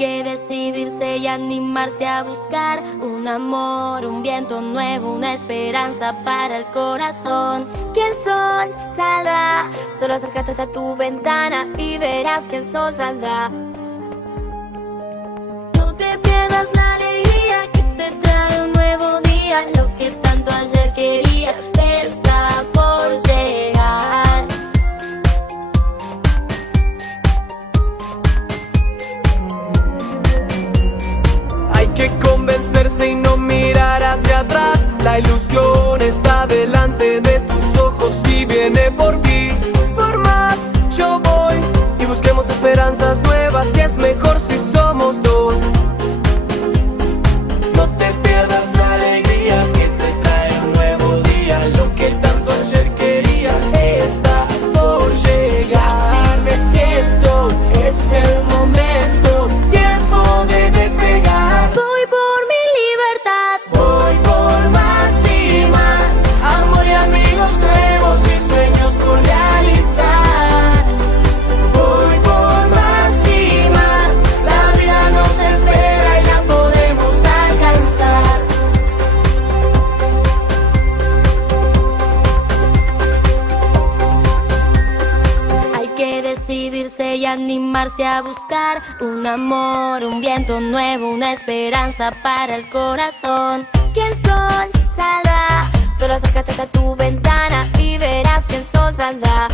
que decidirse y animarse a buscar un amor, un viento nuevo, una esperanza para el corazón. Que el sol saldrá, solo acércate hasta tu ventana y verás que el sol saldrá. No te pierdas la alegría que te trae un nuevo día. Lo que tanto ayer querías está por llegar. Hay que convencerse y no mirar hacia atrás. La ilusión está delante de tus ojos y viene por ti. Por más yo voy y busquemos esperanzas nuevas, que es mejor si somos dos. No te pierdas la alegría que te trae un nuevo día. Lo que tanto ayer querías está por llegar. Así me siento, es el momento, tiempo de despegar. Voy por mi libertad, Voy por más y más, amor y amigos nuevos y sueños por realizar. Voy por más y más, la vida nos espera y la podemos alcanzar. Hay que decidirse y animarse a buscar un amor, un viento nuevo, una esperanza para el corazón. que el sol saldrá, solo acércate hasta tu ventana y verás que el sol saldrá.